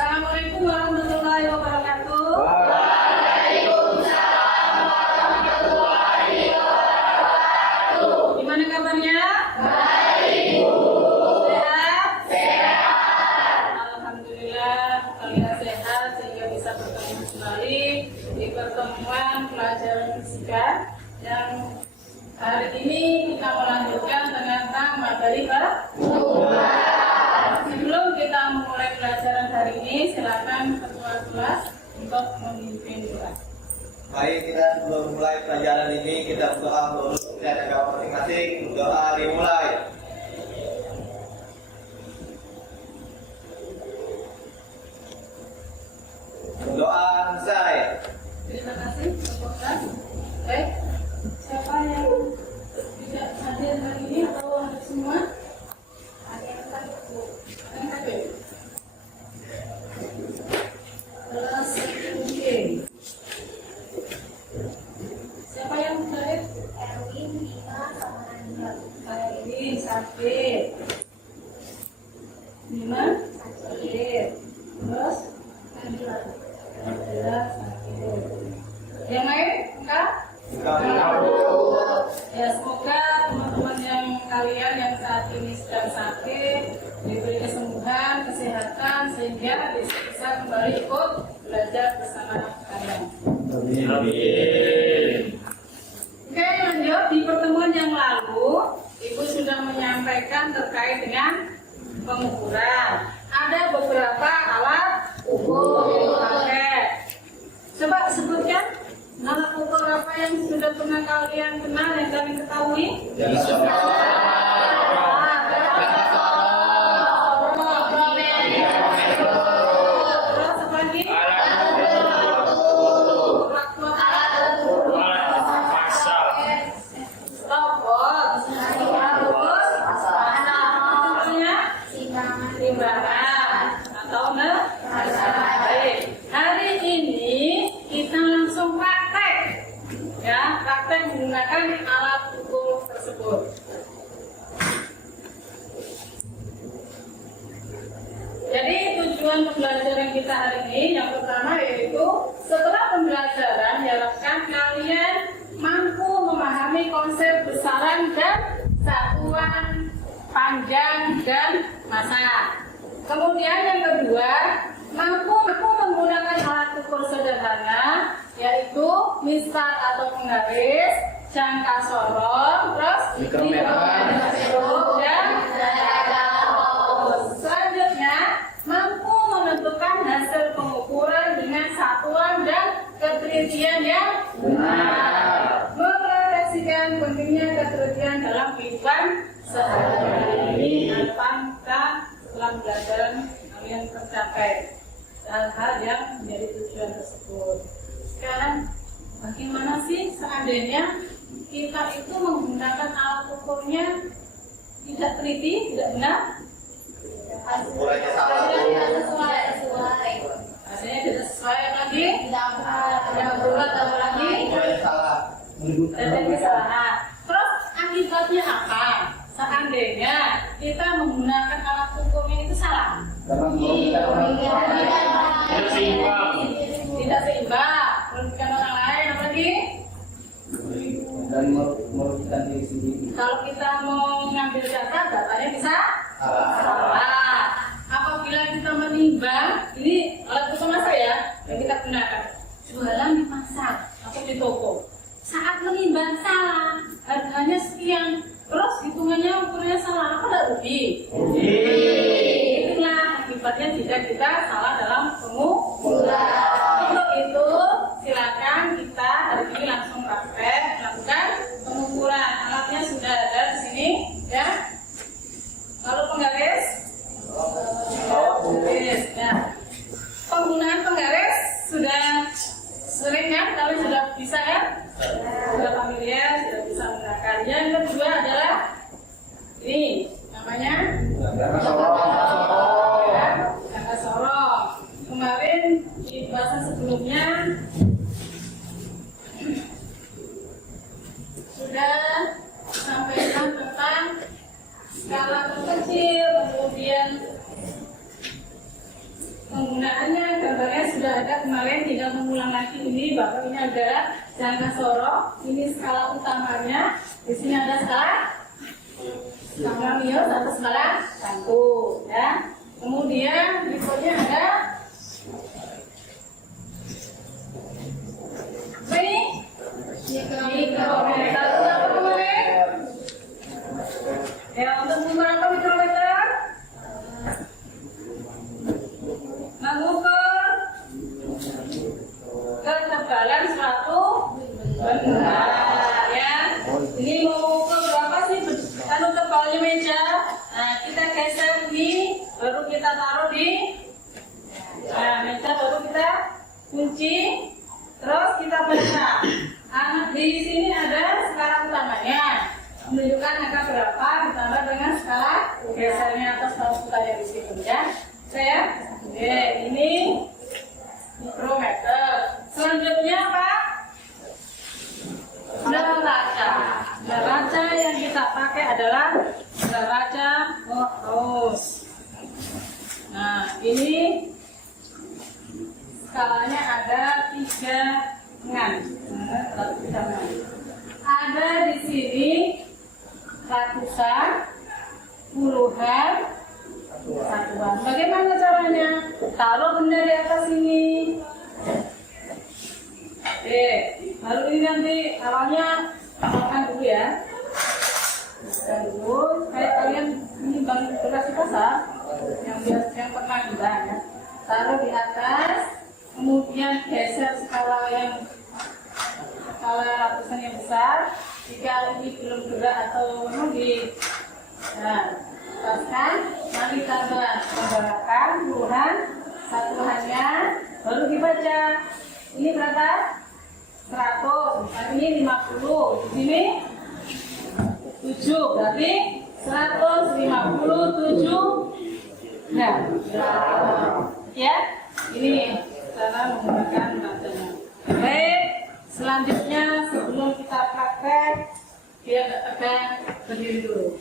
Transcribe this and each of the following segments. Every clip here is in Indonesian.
Assalamualaikum warahmatullahi wabarakatuh. Waalaikumsalam warahmatullahi wabarakatuh. Gimana kabarnya? Baik, Bu. Sehat? Sehat. Alhamdulillah kalian sehat sehingga bisa bertemu kembali di pertemuan pelajaran fisika yang hari ini kita melanjutkan tentang materi Sebelum kita memulai pelajaran hari ini, silakan ketua kelas untuk memimpin kelas. Baik, kita sebelum mulai pelajaran ini kita berdoa dulu dan agama masing-masing. Doa dimulai. Doa selesai. Terima kasih ketua kelas. Baik, siapa yang tidak hadir hari ini atau hadir semua? Kelas mungkin. Siapa yang sakit? Erwin, Nina, sama Nanda. Erwin sakit. Nina sakit. Terus Nanda sakit. Yang lain? Enggak? Ya, semoga teman-teman yang kalian yang saat ini sedang sakit diberi kesembuhan, kesehatan sehingga bisa kembali ikut belajar bersama kalian. Amin. Oke, lanjut di pertemuan yang lalu Ibu sudah menyampaikan terkait dengan pengukuran. Ada beberapa alat ukur yang dipakai. Coba sebutkan alat ukur apa yang sudah pernah kalian kenal dan kalian ketahui? Terus apa lagi? Stopwatch. Terus contohnya timbangan atau baik. Hari ini kita langsung praktek, ya, praktek menggunakan alat ukur tersebut. Jadi tujuan pembelajaran kita hari ini yang pertama yaitu setelah pembelajaran diharapkan kalian mampu memahami konsep besaran dan satuan panjang dan massa. Kemudian yang kedua, mampu menggunakan alat ukur sederhana yaitu mistar atau penggaris, jangka sorong, terus mikrometro dan selanjutnya mampu menentukan hasil pengukuran dengan satuan dan ketelitian yang benar. Memperhatikan pentingnya ketelitian dalam kehidupan sehari-hari. Apakah setelah pembelajaran kalian tercapai hal-hal yang menjadi tujuan tersebut? Sekarang bagaimana sih seandainya kita itu menggunakan alat ukurnya tidak teliti, tidak benar? Ukurannya salah. Hasilnya tidak sesuai lagi, tidak berulat apa lagi, Ukurannya salah. dan kesalahan. Terus akibatnya apa? Seandainya kita menggunakan alat ukurnya itu salah, tidak seimbang, merugikan orang lain, apa lagi? Dan merugikan diri sendiri. Kalau kita mau mengambil data, datanya bisa salah. Apabila kita menimbang, ini alat ukur massa ya, yang kita gunakan. Jualan di pasar atau di toko. Saat menimbang salah, harganya sekian, terus hitungannya ukurnya salah, apa tidak rugi? Itulah akibatnya jika kita salah dalam pengukuran. Untuk itu, silakan kita hari ini langsung praktek melakukan pengukuran. Alatnya sudah ada di sini, ya. Lalu penggaris, ya. Penggunaan penggaris sudah sering kan? Kalian sudah bisa kan? Sudah familiar, sudah bisa menggunakan. Yang kedua adalah ini namanya jangka sorong. Kemarin di bahasa sebelumnya sudah sampaikan tentang skala terkecil, kemudian penggunaannya gambarnya sudah ada kemarin, tidak mengulang lagi ini bahwa ini adalah jangka sorok, ini skala utamanya, di sini ada skala mio atau skala satu ya. Kemudian berikutnya ada mikrometer. Apa kemarin? Ya, untuk mengukur apa mikrometer? Mengukur ketebalan suatu benda ya. Ini mengukur berapa sih anu tebalnya meja? Nah, kita geser ini, baru kita taruh di meja, baru kita kunci, terus kita baca. Di sini ada skala utamanya, menunjukkan angka berapa ditambah dengan skala gesernya atau skala putarnya di situ ya. Saya, ini mikrometer. Selanjutnya apa? Neraca. Neraca yang kita pakai adalah neraca Mohs. Nah, ini skalanya ada 3 ngan. Ada di sini ratusan, puluhan, satuan. Bagaimana caranya? Taruh benda di atas ini. Lalu ini nanti awalnya tambahkan dulu ya. Dan dulu kayak kalian ini bang beras pasar yang pernah bilang ya. Taruh di atas, kemudian geser skala ratusan yang besar. Jika ini belum gerak atau di lepaskan, nanti tambah pemberakan puluhan, satuannya baru dibaca. Ini berapa? 100. Nah, ini 50. Di sini 7. Berarti 157. Nah, ya. Ini cara menggunakan ratanya. Baik. Selanjutnya sebelum kita praktek, biar tidak tegang, berdiri dulu.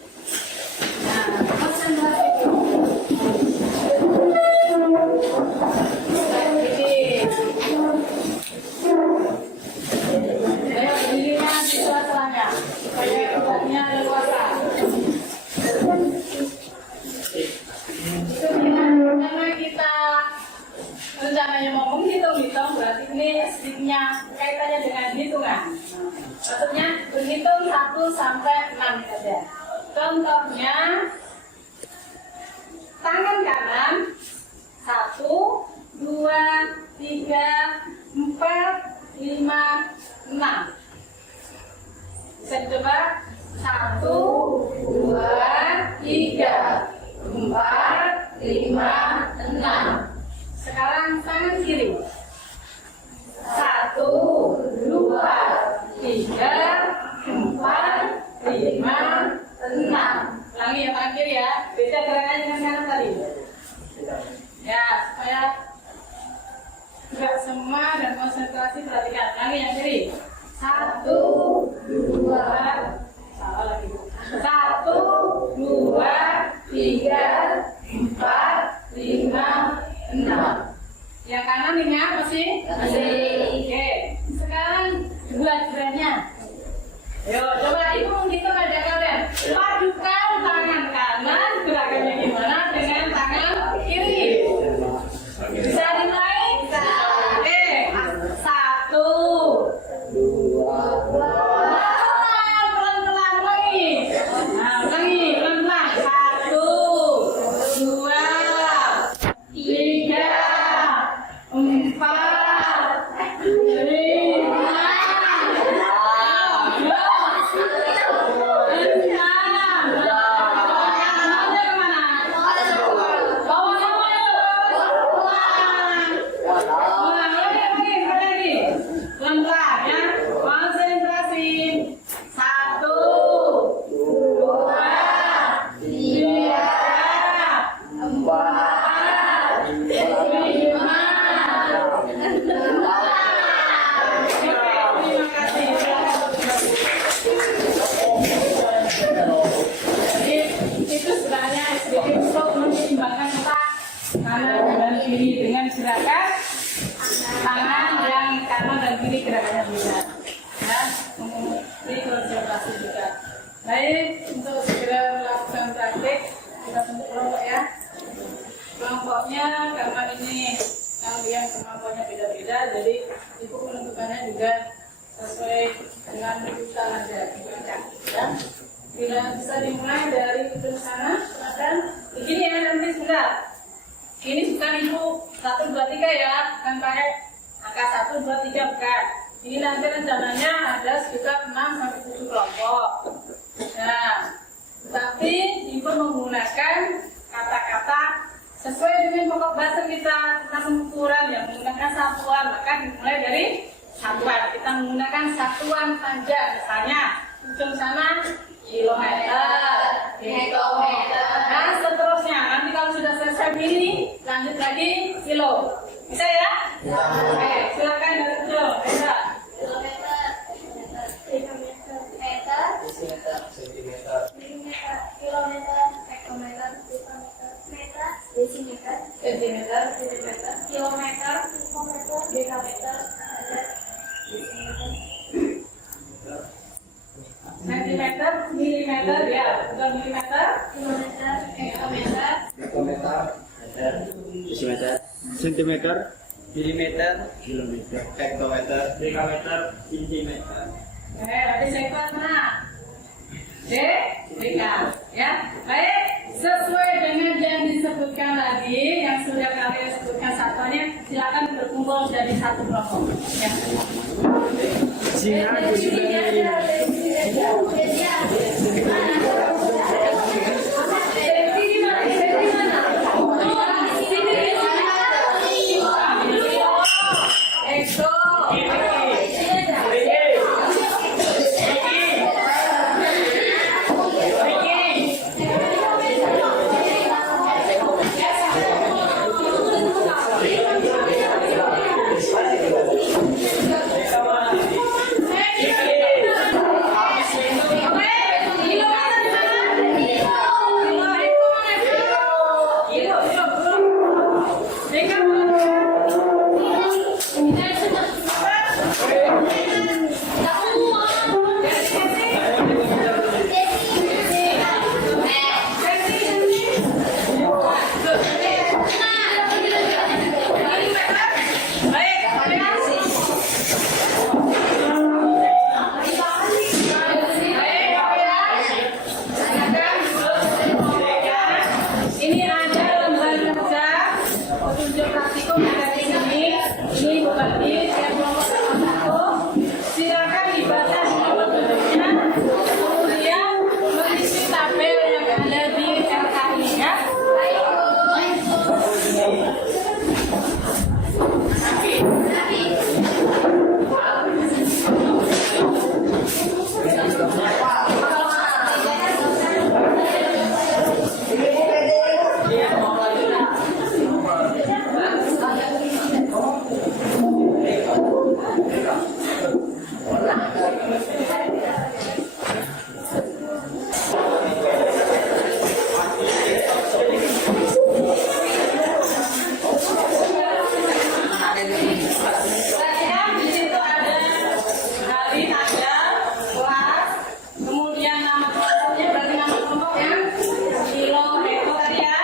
Nah, konsentrasi dulu. Ayo berdirinya di sela-selanya supaya obatnya leluasa. Karena kita rencananya mau menghitung-hitung, berarti ini sticknya kaitannya dengan hitungan. Maksudnya berhitung 1 sampai 6 saja. Contohnya tangan kanan 1, 2, 3, 4, 5, 6. Bisa dicoba 1, 2, 3, 4, 5, 6. Sekarang tangan kiri 1, 2, 3, 4, 5, 6. Ulangi ya tangan kiri ya. Beda gerakannya dengan kanan tadi. Ya, supaya enggak semua dan konsentrasi perhatikan. Ulangi yang kiri. 1, 2, salah lagi. 1, 2, 3, 4, 5, 6. Yang kanan ingat masih? Masih. Oke. Sekarang dua geraknya. Yo, coba ibu menghitung aja kalian. Padukan tangan kanan gerakannya gimana dengan tangan kiri. Bisa dimulai? Bisa. Oke. 1, 2, pelan-pelan lagi. Nah, ulangi pelan-pelan. 1, 2, 3, 4, 5. gerakan tangan yang kanan dan kiri gerakannya beda. Ya, ini konsentrasi juga. Baik, untuk segera melakukan praktik kita bentuk kelompok ya. Kelompoknya karena ini yang kemampuannya beda-beda, jadi ibu menentukannya juga sesuai dengan kebutuhan Anda. Ya. Bila bisa dimulai dari ujung sana, dan begini ya nanti sebentar. Ini bukan ibu 1, 2, 3 ya, bukan pakai angka 1, 2, 3 bukan. Ini nanti rencananya ada sekitar 6 sampai 7 kelompok. Nah, tapi ibu menggunakan kata-kata sesuai dengan pokok bahasa kita tentang pengukuran yang menggunakan satuan, maka dimulai dari satuan. Kita menggunakan satuan saja, misalnya ujung sana kilometer, hektometer, dan seterusnya. Nanti kalau sudah selesai ini, lanjut lagi kilo. Bisa ya? Oke, silakan dari ujung. Bisa. Kilometer, meter, Sentimeter. milimeter, kilometer, hektometer, meter, desimeter, Sentimeter, milimeter, kilometer, picometer, dekameter, meter, desimeter, sentimeter, milimeter, ya, bukan milimeter. kilometer, hektometer, Meter, Desimeter. Sentimeter. Milimeter. kilometer, Hektometer. Dekameter. Centimeter. Nanti saya mana? DK, ya. Baik, sesuai dengan yang disebutkan tadi, yang sudah kalian sebutkan satuannya, silakan berkumpul jadi satu kelompok. Ya. Ini ada lembar kerja petunjuk praktikum ada di sini. Ini bupati yang kelompok satu. Silakan dibaca semua bentuknya. Kemudian mengisi tabel yang ada di LKI-nya. Perhatikan di situ ada hari, tanggal, kelas, kemudian nama kelompoknya, berarti nama kelompoknya kilo, hekto tadi ya.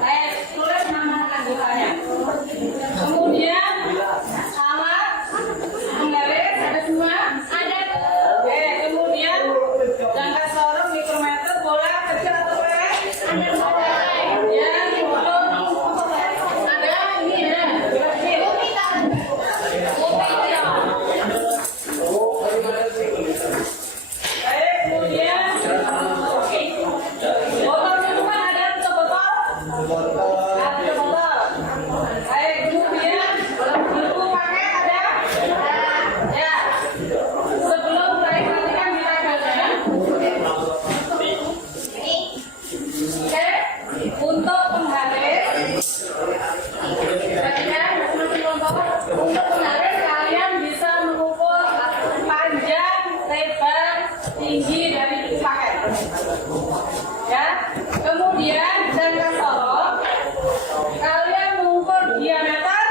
Saya tulis nama anggotanya. Kemudian alat, penggaris, ada semua? Ada. Oke, kemudian jangka sorong, mikrometer, bola kecil atau besar? Ada. Ya, ada ini ya. Baik, kemudian botol minuman ada untuk botol? Ada botol. Baik, kemudian buku paket ada? Ya. Sebelum saya perhatikan di tabelnya. Oke, untuk penggaris. Perhatikan masing-masing kelompok. Untuk penggaris kalian bisa mengukur panjang, lebar, tinggi dari buku paket. Ya. Kemudian jangka sorong kalian mengukur diameter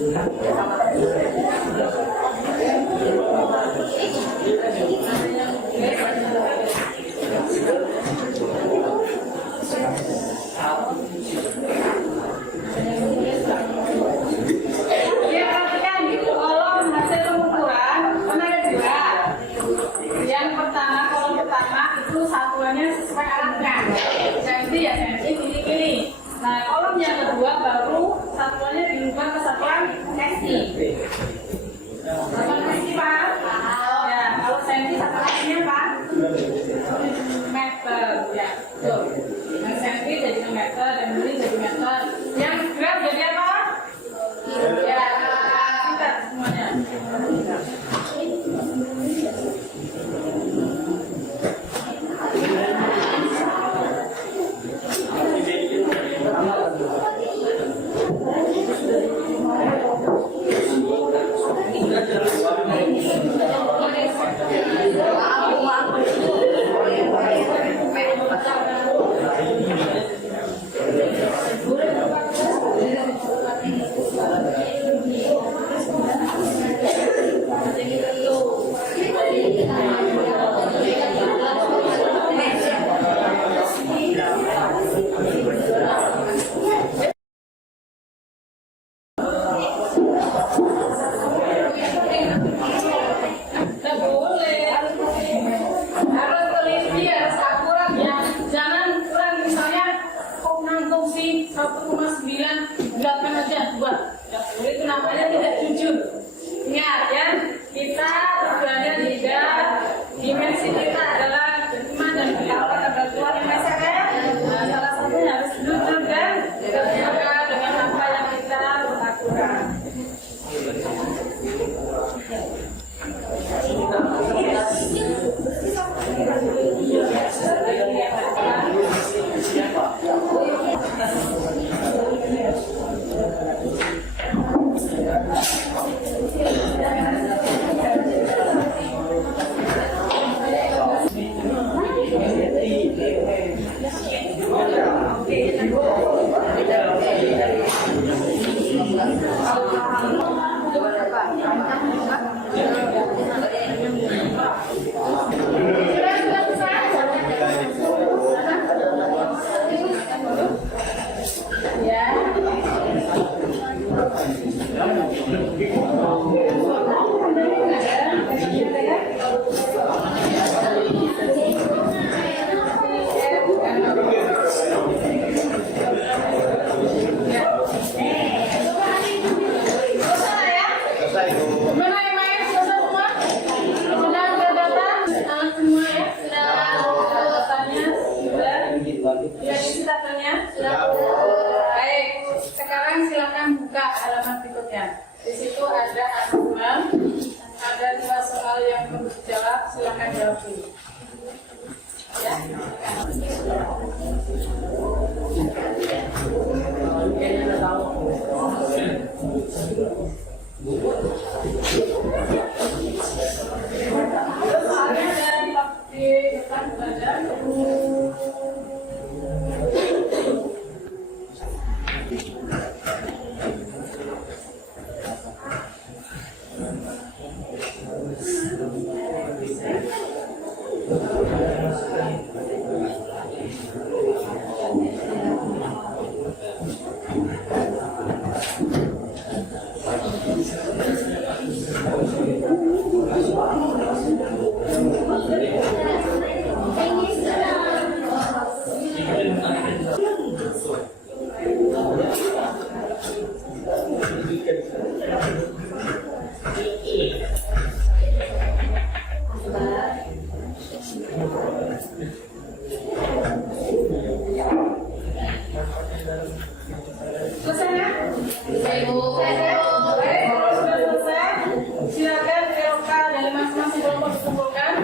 Ya, perhatikan kolom hasil pengukuran kan ada dua. Yang pertama, kolom pertama itu satuannya sesuai alatnya. Senti ya senti, kiri-kiri. Nah, kolom yang kedua baru satuannya diubah ke satuan SI. Satuan SI Pak? Ya, kalau senti satuannya Pak? Meter. Ya, betul. Yang senti jadi meter dan mili jadi meter. Yang gram jadi apa? Ya, kita semuanya. Nggak boleh, harus teliti, harus akurat ya. Jangan kurang, misalnya kok nanggung sih 1,9 beratkan aja 2. Nggak boleh, itu namanya tidak jujur. Ingat ya, kita tujuannya tidak, dimensi kita adalah iman dan bertawakal kepada Tuhan yang Maha Esa. Nah, salah satunya harus jujur dan terbuka dengan apa yang kita lakukan. Baik, sekarang silakan buka halaman berikutnya. Di situ ada argumen, ada 2 soal yang perlu dijawab. Silakan jawab dulu. Ya. Terus soalnya ada di depan badan. Selesai ya? Baik, kalau sudah selesai, silakan POK dari masing-masing kelompok dikumpulkan,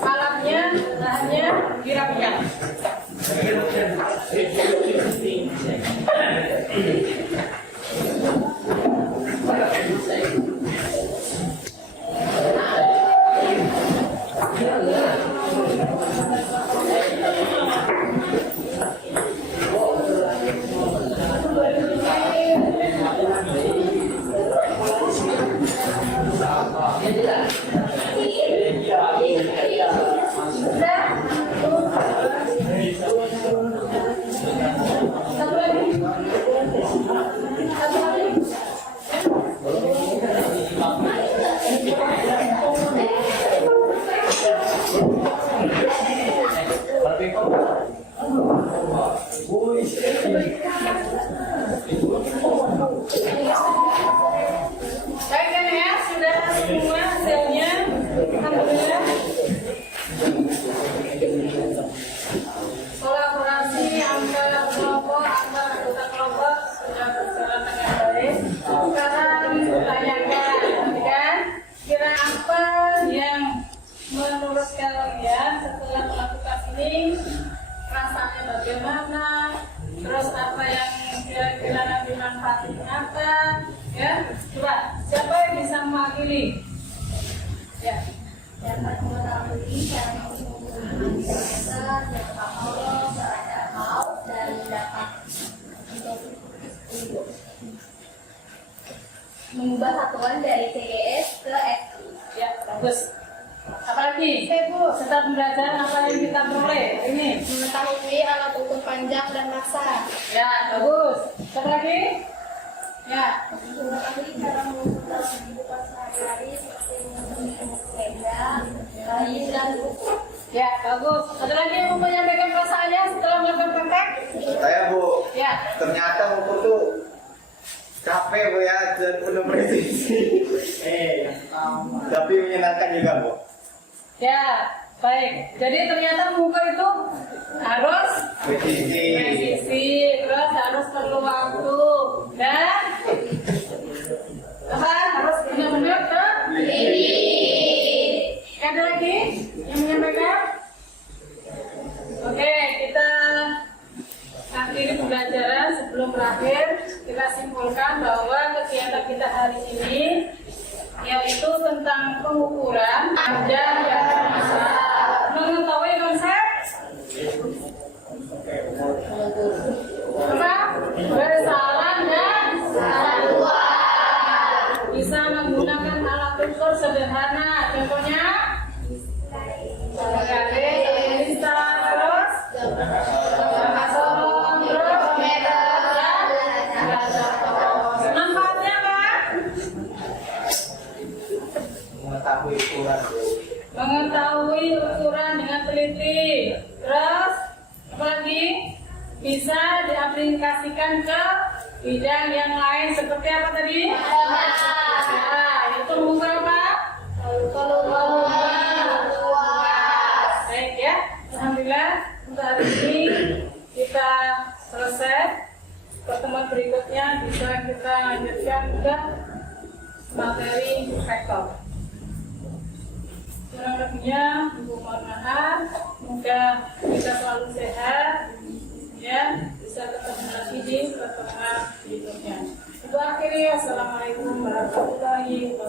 alatnya, bahannya dirapikan. Ya, coba siapa yang bisa mewakili? Ya. Dapat mengetahui cara menggunakan komputer, dapat menolong, belajar mouse, dan dapat mengubah satuan dari CGS ke SI. Ya, bagus. Apalagi? Setelah pembelajaran apa yang kita peroleh ini? Mengetahui alat ukur panjang dan massa. Ya, bagus. Satu lagi? Ya, Mengetahui cara mengukur dalam kehidupan sehari-hari seperti menggunakan sepeda, kain, dan buku. ya, bagus. Satu lagi yang mau menyampaikan perasaannya setelah melakukan praktek? Saya Bu, Ya, ternyata ukur tuh capek Bu ya dan penuh presisi. Tapi menyenangkan juga Bu. ya, baik. Jadi ternyata mengukur itu harus Presisi. presisi, terus harus perlu waktu dan apa? Harus benar-benar teliti. Ada lagi yang menyampaikan? Oke, kita akhiri pembelajaran. Sebelum berakhir, kita simpulkan bahwa kegiatan kita hari ini yaitu tentang pengukuran panjang dan besar. Mengetahui konsep apa? Besaran dan luas. Bisa menggunakan alat ukur sederhana. Contohnya garis, lintang, terus jangka sorong, terus meter, dan derajat tolong. Manfaatnya apa? Mengetahui ukuran Bu. Mengetahui ukuran dengan teliti. Terus apa lagi? Bisa diaplikasikan ke bidang yang lain seperti apa tadi? Ya, itu mengukur apa? Baik ya, alhamdulillah untuk hari ini kita selesai. Pertemuan berikutnya bisa kita lanjutkan ke materi vektor. Kurang lebihnya, Ibu mohon maaf. Semoga kita selalu sehat, ya, bisa ketemu lagi di pertemuan berikutnya. Itu akhirnya, assalamualaikum warahmatullahi wabarakatuh.